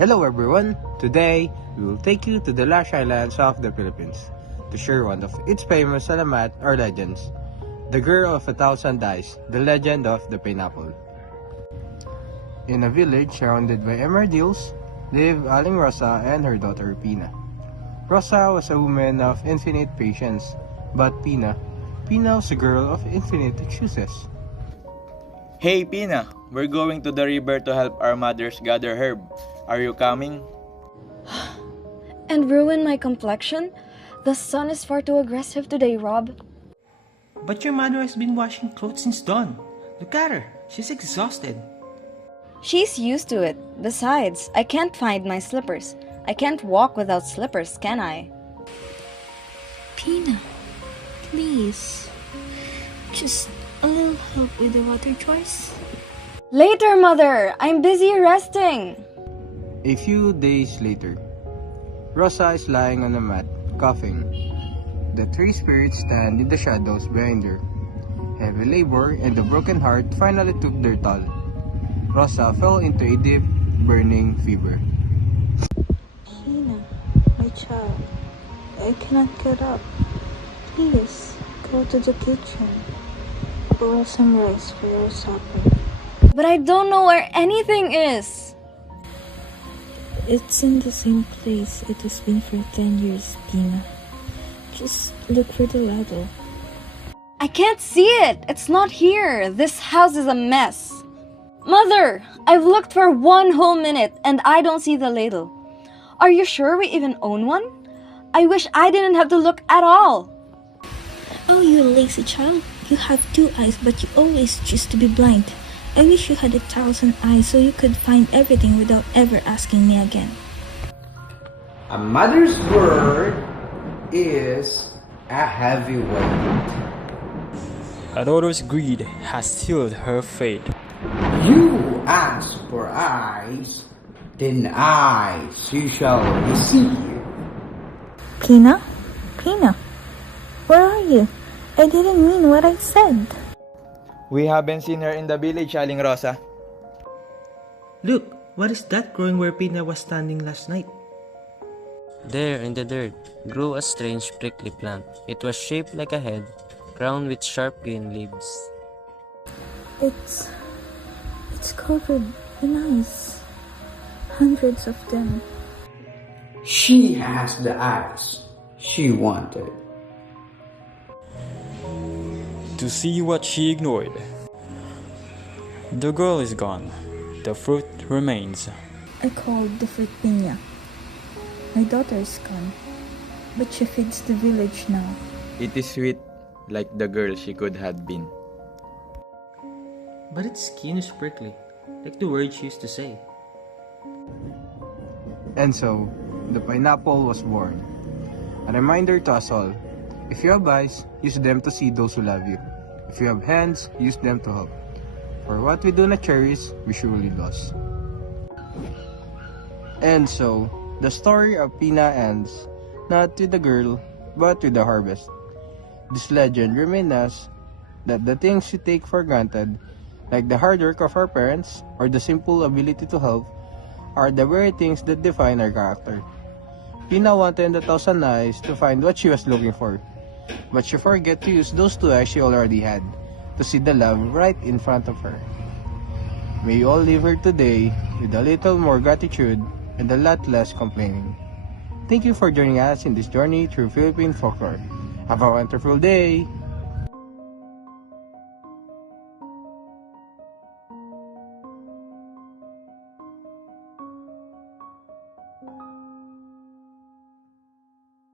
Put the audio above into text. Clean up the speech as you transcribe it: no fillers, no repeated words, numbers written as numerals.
Hello everyone! Today, we will take you to the Lash Islands of the Philippines to share one of its famous alamat or legends, the Girl of a Thousand Eyes, the legend of the pineapple. In a village surrounded by emerald hills, lived Aling Rosa and her daughter Pina. Rosa was a woman of infinite patience, but Pina was a girl of infinite excuses. Hey Pina, we're going to the river to help our mothers gather herb. Are you coming? And ruin my complexion? The sun is far too aggressive today, Rob. But your mother has been washing clothes since dawn. Look at her. She's exhausted. She's used to it. Besides, I can't find my slippers. I can't walk without slippers, can I? Pina, please. Just a little help with the water chores. Later, Mother! I'm busy resting! A few days later, Rosa is lying on a mat, coughing. The three spirits stand in the shadows behind her. Heavy labor and a broken heart finally took their toll. Rosa fell into a deep, burning fever. Pina, my child, I cannot get up. Please, go to the kitchen. Boil some rice for your supper. But I don't know where anything is! It's in the same place it has been for 10 years, Pina. Just look for the ladle. I can't see it! It's not here! This house is a mess! Mother! I've looked for 1 whole minute and I don't see the ladle. Are you sure we even own one? I wish I didn't have to look at all! Oh, you lazy child. You have 2 eyes, but you always choose to be blind. I wish you had 1,000 eyes so you could find everything without ever asking me again. A mother's word is a heavy weight. A daughter's greed has sealed her fate. You ask for eyes, then eyes you shall receive. Pina? Pina? Where are you? I didn't mean what I said. We haven't seen her in the village, Aling Rosa. Look, what is that growing where Pina was standing last night? There in the dirt grew a strange prickly plant. It was shaped like a head, crowned with sharp green leaves. It's covered in eyes. Hundreds of them. She has the eyes she wanted. To see what she ignored. The girl is gone. The fruit remains. I called the fruit Pina. My daughter is gone, but she feeds the village now. It is sweet, like the girl she could have been. But its skin is prickly, like the word she used to say. And so, the pineapple was born. A reminder to us all, if you have eyes, use them to see those who love you. If you have hands, use them to help. For what we do not cherish, we surely lose. And so, the story of Pina ends, not with the girl, but with the harvest. This legend reminds us that the things we take for granted, like the hard work of our parents or the simple ability to help, are the very things that define our character. Pina wanted 1,000 eyes to find what she was looking for, but she forgot to use those 2 eyes she already had to see the love right in front of her. May you all leave here today with a little more gratitude and a lot less complaining. Thank you for joining us in this journey through Philippine folklore. Have a wonderful day!